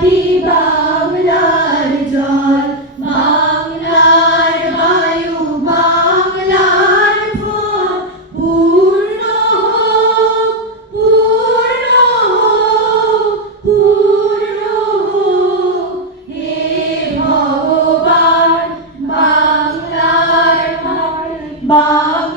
পাখি বাংলার জল বাংলার বায়ু বাংলার ফল পূর্ণ হোক পূর্ণ হোক পূর্ণ হোক হে ভগবান বাংলার বাংলা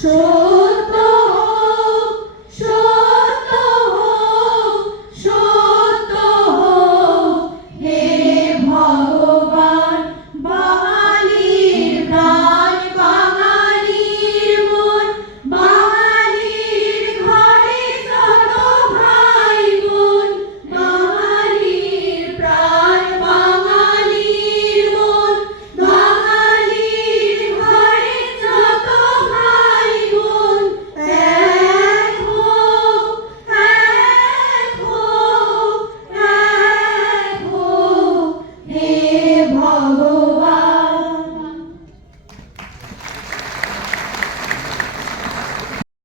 说。